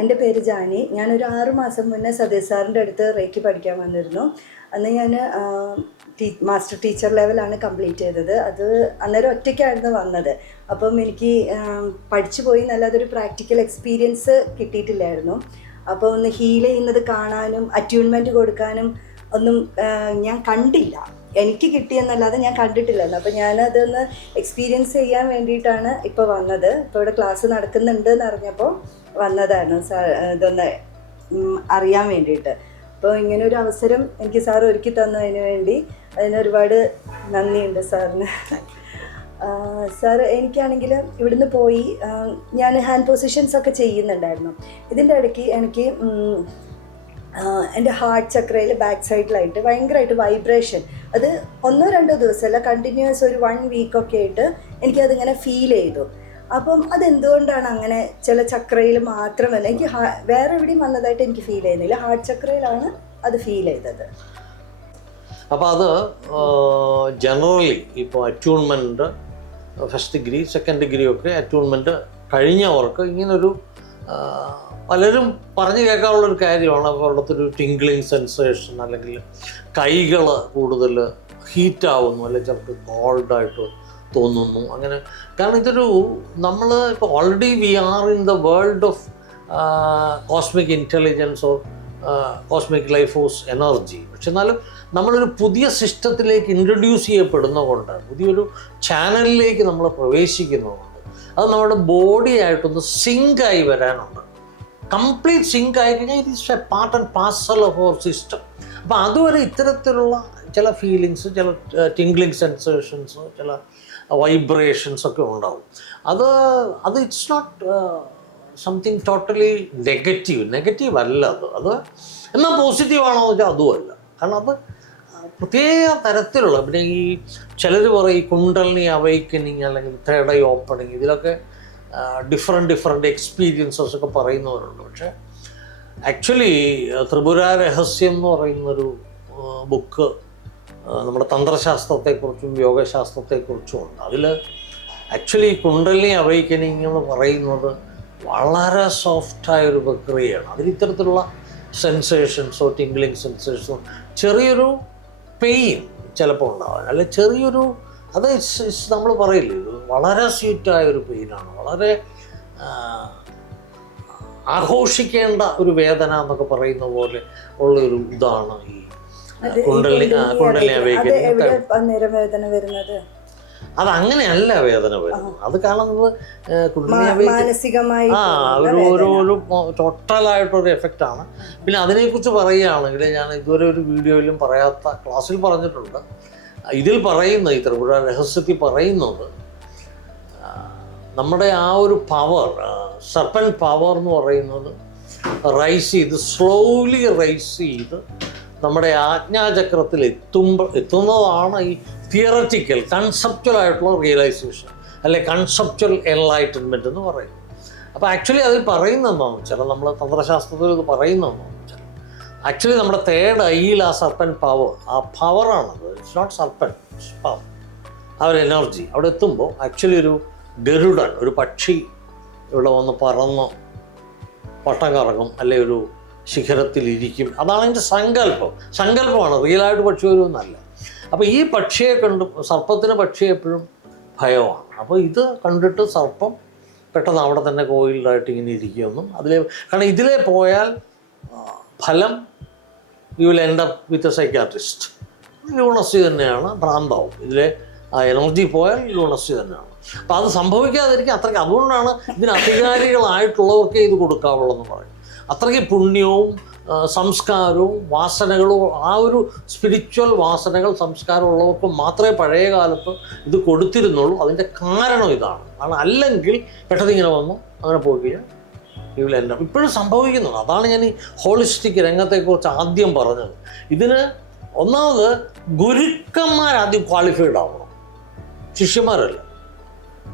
എൻ്റെ പേര് ജാനി. ഞാനൊരു 6 മാസം മുന്നേ സതീഷ് സാറിൻ്റെ അടുത്ത് റേക്കി പഠിക്കാൻ വന്നിരുന്നു. അന്ന് ഞാൻ മാസ്റ്റർ ടീച്ചർ ലെവലാണ് കംപ്ലീറ്റ് ചെയ്തത്. അത് അന്നേരം ഒറ്റയ്ക്കായിരുന്നു വന്നത്. അപ്പം എനിക്ക് പഠിച്ചു പോയി എന്നല്ലാതെ ഒരു പ്രാക്ടിക്കൽ എക്സ്പീരിയൻസ് കിട്ടിയിട്ടില്ലായിരുന്നു. അപ്പോൾ ഒന്ന് ഹീൽ ചെയ്യുന്നത് കാണാനും അറ്റ്യൂൺമെൻറ്റ് കൊടുക്കാനും ഒന്നും ഞാൻ കണ്ടില്ല. എനിക്ക് കിട്ടിയെന്നല്ലാതെ ഞാൻ കണ്ടിട്ടില്ലായിരുന്നു. അപ്പോൾ ഞാനതൊന്ന് എക്സ്പീരിയൻസ് ചെയ്യാൻ വേണ്ടിയിട്ടാണ് ഇപ്പോൾ വന്നത്. ഇപ്പോൾ ഇവിടെ ക്ലാസ് നടക്കുന്നുണ്ട് എന്നറിഞ്ഞപ്പോൾ വന്നതാണ് ഇതൊന്ന് അറിയാൻ വേണ്ടിയിട്ട്. അപ്പോൾ ഇങ്ങനെ ഒരു അവസരം എനിക്ക് സാർ ഒരുക്കി തന്നതിന് വേണ്ടി അതിനൊരുപാട് നന്ദിയുണ്ട് സാറിന്. സാർ എനിക്കാണെങ്കിൽ ഇവിടുന്ന് പോയി ഞാൻ ഹാൻഡ് പൊസിഷൻസ് ഒക്കെ ചെയ്യുന്നുണ്ടായിരുന്നു. ഇതിൻ്റെ ഇടയ്ക്ക് എനിക്ക് എൻ്റെ ഹാർട്ട് ചക്രയിൽ ബാക്ക് സൈഡിലായിട്ട് ഭയങ്കരമായിട്ട് വൈബ്രേഷൻ, അത് 1-2 ദിവസമല്ല, കണ്ടിന്യൂസ് ഒരു 1 വീക്കൊക്കെ ആയിട്ട് എനിക്കതിങ്ങനെ ഫീൽ ചെയ്തു. അപ്പം അതെന്തുകൊണ്ടാണ് അങ്ങനെ ചില ചക്രയിൽ മാത്രമല്ല, എനിക്ക് വേറെ എവിടെയും വന്നതായിട്ട് എനിക്ക് ഫീൽ ചെയ്യുന്നില്ല, ഹാർട്ട് ചക്രയിലാണ് അത് ഫീൽ ചെയ്തത്. അപ്പോൾ അത് ജനറലി ഇപ്പോൾ അറ്റ്യൂൺമെൻറ്റ് ഫസ്റ്റ് ഡിഗ്രി സെക്കൻഡ് ഡിഗ്രി ഒക്കെ അറ്റ്യൂൺമെൻറ്റ് കഴിഞ്ഞവർക്ക് ഇങ്ങനൊരു പലരും പറഞ്ഞു കേൾക്കാനുള്ളൊരു കാര്യമാണ്. അപ്പോൾ അവിടുത്തെ ടിംഗ്ലിങ് സെൻസേഷൻ, അല്ലെങ്കിൽ കൈകൾ കൂടുതൽ ഹീറ്റാവുന്നു, അല്ലെങ്കിൽ ചിലപ്പോൾ കോൾഡായിട്ട് തോന്നുന്നു, അങ്ങനെ. കാരണം ഇതൊരു നമ്മൾ ഇപ്പോൾ already we are in the world of cosmic intelligence or cosmic life force energy. പക്ഷെ എന്നാലും നമ്മളൊരു പുതിയ സിസ്റ്റത്തിലേക്ക് ഇൻട്രൊഡ്യൂസ് ചെയ്യപ്പെടുന്ന കൊണ്ട്, പുതിയൊരു ചാനലിലേക്ക് നമ്മൾ പ്രവേശിക്കുന്നതുകൊണ്ട് അത് നമ്മുടെ ബോഡിയായിട്ടൊന്ന് സിങ്കായി വരാനുണ്ട്. കംപ്ലീറ്റ് സിങ്ക് ആയി കഴിഞ്ഞാൽ it is a part and parcel of our system. അപ്പോൾ അതുവരെ ഇത്തരത്തിലുള്ള ചില ഫീലിങ്സ്, ചില ടിംഗ്ലിങ് സെൻസേഷൻസ്, ചില വൈബ്രേഷൻസ് ഒക്കെ ഉണ്ടാവും. അത് it's not something totally negative അല്ല അത്. എന്നാൽ പോസിറ്റീവാണോ എന്ന് വെച്ചാൽ അതുമല്ല. കാരണം അത് പ്രത്യേക തരത്തിലുള്ള, പിന്നെ ഈ ചിലർ പറയും കുണ്ടലിനി അവൈക്കനിങ് അല്ലെങ്കിൽ തേർഡ് ഐ ഓപ്പണിങ്, ഇതിലൊക്കെ ഡിഫറെൻറ്റ് എക്സ്പീരിയൻസസ് ഒക്കെ പറയുന്നവരുണ്ട്. പക്ഷേ ആക്ച്വലി ത്രിപുര രഹസ്യം എന്ന് പറയുന്നൊരു ബുക്ക് നമ്മുടെ തന്ത്രശാസ്ത്രത്തെക്കുറിച്ചും യോഗശാസ്ത്രത്തെക്കുറിച്ചും ഉണ്ട്. അതിൽ ആക്ച്വലി കുണ്ടലിനി അവൈക്കനിങ് എന്ന് പറയുന്നത് വളരെ സോഫ്റ്റായൊരു പ്രക്രിയയാണ്. അതിൽ ഇത്തരത്തിലുള്ള സെൻസേഷൻസോ ടിംഗ്ലിങ് സെൻസേഷൻസോ, ചെറിയൊരു പെയിൻ ചിലപ്പോൾ ഉണ്ടാവാൻ, അല്ലെ ചെറിയൊരു അത് നമ്മൾ പറയില്ലേ, ഇത് വളരെ സ്വീറ്റായൊരു പെയിനാണ്, വളരെ ആഘോഷിക്കേണ്ട ഒരു വേദന എന്നൊക്കെ പറയുന്ന പോലെ ഉള്ളൊരു ഇതാണ് ഈ കുണ്ടലിനി വരുന്നത്. അതങ്ങനെയല്ല വേദന വരുന്നത്. അത് കാണുന്നത് കുണ്ടലിനി ഒരു ടോട്ടലായിട്ടൊരു എഫക്റ്റാണ്. പിന്നെ അതിനെക്കുറിച്ച് പറയുകയാണെങ്കിൽ ഞാൻ ഇതുവരെ ഒരു വീഡിയോയിലും പറയാത്ത, ക്ലാസ്സിൽ പറഞ്ഞിട്ടുണ്ട്. ഇതിൽ പറയുന്ന ഈ ത്രിപുര രഹസ്യത്തിൽ പറയുന്നത് നമ്മുടെ ആ ഒരു പവർ, സർപ്പൻ പവർ എന്ന് പറയുന്നത് സ്ലോലി റൈസ് ചെയ്ത് നമ്മുടെ ആജ്ഞാചക്രത്തിൽ എത്തുന്നതാണ് ഈ തിയററ്റിക്കൽ കൺസെപ്ച്വൽ ആയിട്ടുള്ള റിയലൈസേഷൻ, അല്ലെ കൺസെപ്ച്വൽ എൻലൈറ്റൻമെൻറ്റ് എന്ന് പറയുന്നത്. അപ്പോൾ ആക്ച്വലി അതിൽ പറയുന്നതെന്ന് വെച്ചാൽ, നമ്മൾ തന്ത്രശാസ്ത്രത്തിൽ ഇത് പറയുന്നതെന്ന് വെച്ചാൽ, ആക്ച്വലി നമ്മുടെ തേർഡ് ഐയിൽ ആ സർപ്പൻ പവർ, ആ പവറാണത്. It's not serpent, it's power. ആ ഒരു എനർജി അവിടെ എത്തുമ്പോൾ ആക്ച്വലി ഒരു ഗരുഡൻ, ഒരു പക്ഷി ഇവിടെ വന്ന് പറന്ന് വട്ടം കറങ്ങും, അല്ലെ ഒരു ശിഖരത്തിലിരിക്കും. അതാണ് അതിൻ്റെ സങ്കല്പമാണ്. റിയലായിട്ട് പക്ഷി വരുമെന്നല്ല. അപ്പോൾ ഈ പക്ഷിയെ കണ്ട്, സർപ്പത്തിന് പക്ഷിയെ എപ്പോഴും ഭയമാണ്. അപ്പോൾ ഇത് കണ്ടിട്ട് സർപ്പം പെട്ടെന്ന് അവിടെ തന്നെ കോയിലായിട്ട് ഇങ്ങനെ ഇരിക്കുമെന്നും കാരണം ഇതിലേ പോയാൽ ഫലം you will end up with a psychiatrist. Lunacy തന്നെയാണ്, ഭ്രാന്താവും. ഇതിലെ ആ എനർജി പോയാൽ ലൂണസി തന്നെയാണ്. അപ്പോൾ അത് സംഭവിക്കാതിരിക്കുക അത്രയ്ക്ക്. അതുകൊണ്ടാണ് ഇതിന് അധികാരികളായിട്ടുള്ളവർക്കേ ഇത് കൊടുക്കാവുള്ളതെന്ന് പറയും. അത്രയ്ക്ക് പുണ്യവും സംസ്കാരവും വാസനകളും, ആ ഒരു സ്പിരിച്വൽ വാസനകൾ സംസ്കാരം ഉള്ളവർക്ക് മാത്രമേ പഴയ കാലത്ത് ഇത് കൊടുത്തിരുന്നുള്ളൂ. അതിൻ്റെ കാരണം ഇതാണ്. അല്ലെങ്കിൽ പെട്ടെന്ന് ഇങ്ങനെ വന്നു അങ്ങനെ പോയി കഴിഞ്ഞാൽ ഇവിടെ എല്ലാം ഇപ്പോഴും സംഭവിക്കുന്നുണ്ട്. അതാണ് ഞാൻ ഈ ഹോളിസ്റ്റിക് രംഗത്തെക്കുറിച്ച് ആദ്യം പറഞ്ഞത്. ഇതിന് ഒന്നാമത് ഗുരുക്കന്മാരാദ്യം ക്വാളിഫൈഡ് ആവണം, ശിഷ്യന്മാരല്ല.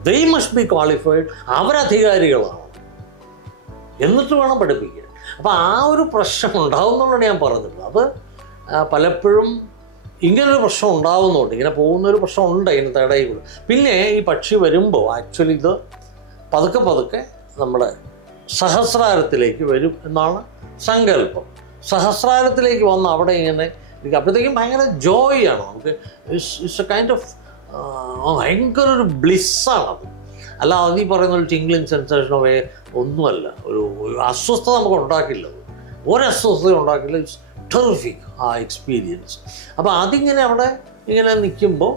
They must be qualified. അവരധികാരികളാണ്, എന്നിട്ട് വേണം പഠിപ്പിക്കാൻ. അപ്പോൾ ആ ഒരു പ്രശ്നം ഉണ്ടാവുന്നതുകൊണ്ടാണ് ഞാൻ പറഞ്ഞത്. അത് പലപ്പോഴും ഇങ്ങനൊരു പ്രശ്നം ഉണ്ടാവുന്നുണ്ട്, ഇങ്ങനെ പോകുന്നൊരു പ്രശ്നമുണ്ട് ഇതിനകത്ത് ഇടയിൽ. പിന്നെ ഈ പക്ഷി വരുമ്പോൾ ആക്ച്വലി ഇത് പതുക്കെ നമ്മുടെ സഹസ്രാരത്തിലേക്ക് വരും എന്നാണ് സങ്കല്പം. സഹസ്രാരത്തിലേക്ക് വന്ന് അവിടെ ഇങ്ങനെ ഇരിക്കും. അപ്പോഴത്തേക്കും ഭയങ്കര ജോയാണ് നമുക്ക്. ഇറ്റ്സ് എ കൈൻഡ് ഓഫ് ഭയങ്കര ഒരു ബ്ലിസ്സാണത്. അല്ല അത് ഈ പറയുന്ന ഒരു ടിംഗ്ലിങ് സെൻസേഷനോ ഒന്നുമല്ല. ഒരു അസ്വസ്ഥത നമുക്ക് ഉണ്ടാക്കില്ല, ഒരസ്വസ്ഥത ഉണ്ടാക്കില്ല. ഇറ്റ്സ് ടെറിഫിക് ആ എക്സ്പീരിയൻസ്. അപ്പോൾ അതിങ്ങനെ അവിടെ ഇങ്ങനെ നിൽക്കുമ്പോൾ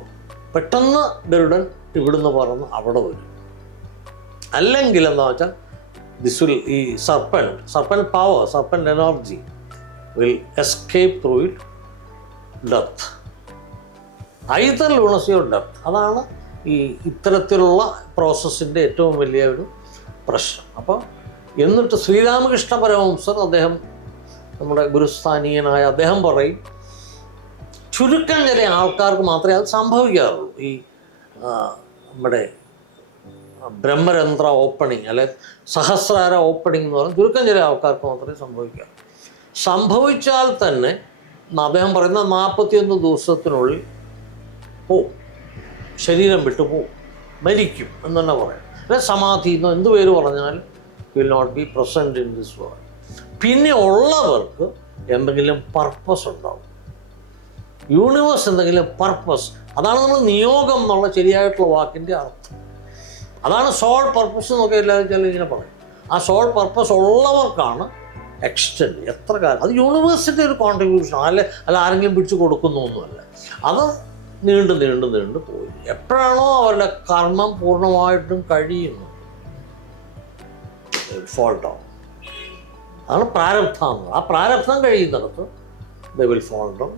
പെട്ടെന്ന് ഗരുഡൻ ഇവിടുന്ന് പറന്ന് അവിടെ വരും. അല്ലെങ്കിൽ എന്താ വെച്ചാൽ ദിസ് വിൽ ഈ serpent power, serpent energy will escape through it death, either lunacy or death. അതാണ് ഈ ഇത്തരത്തിലുള്ള പ്രോസസ്സിൻ്റെ ഏറ്റവും വലിയ ഒരു പ്രശ്നം. അപ്പോൾ എന്നിട്ട് ശ്രീരാമകൃഷ്ണ പരമഹംസർ, അദ്ദേഹം നമ്മുടെ ഗുരുസ്ഥാനീയനായ അദ്ദേഹം പറയും, ചുരുക്കം ചില ആൾക്കാർക്ക് മാത്രമേ അത് സംഭവിക്കാറുള്ളൂ. ഈ നമ്മുടെ ബ്രഹ്മരന്ധ്ര ഓപ്പണിങ് അല്ലെ സഹസ്രാര ഓപ്പണിംഗ് എന്ന് പറഞ്ഞാൽ ചുരുക്കം ചില ആൾക്കാർക്ക് മാത്രമേ സംഭവിക്കാറുള്ളൂ. സംഭവിച്ചാൽ തന്നെ അദ്ദേഹം പറയുന്ന 41 ദിവസത്തിനുള്ളിൽ പോവും, ശരീരം വിട്ടു പോവും, മരിക്കും എന്ന് തന്നെ പറയാം. അല്ലെ സമാധി എന്നോ എന്ത് പേര് പറഞ്ഞാൽ will not be present in this world. പിന്നെ ഉള്ളവർക്ക് എന്തെങ്കിലും പർപ്പസ് ഉണ്ടാവും, യൂണിവേഴ്സ് എന്തെങ്കിലും പർപ്പസ്. അതാണ് നമ്മൾ നിയോഗം എന്നുള്ള ശരിയായിട്ടുള്ള വാക്കിൻ്റെ അർത്ഥം. അതാണ് സോൾ പർപ്പസ് എന്നൊക്കെ എല്ലാവരും ചില ഇങ്ങനെ പറയും. ആ സോൾ പർപ്പസ് ഉള്ളവർക്കാണ് എക്സ്റ്റെൻഡ് എത്ര കാലം. അത് യൂണിവേഴ്സിൻ്റെ ഒരു കോൺട്രിബ്യൂഷൻ അല്ല ആരെങ്കിലും പിടിച്ച് കൊടുക്കുന്നൊന്നുമല്ല. അത് നീണ്ടു പോയി എപ്പോഴാണോ അവരുടെ കർമ്മം പൂർണ്ണമായിട്ടും കഴിയുന്നത് ഫോൾ ഡൗൺ. അതാണ് പ്രാരബ്ധം. ആ പ്രാരബ്ധം കഴിയുന്നിടത്ത് ദേ വിൽ ഫോൾ ഡൗൺ.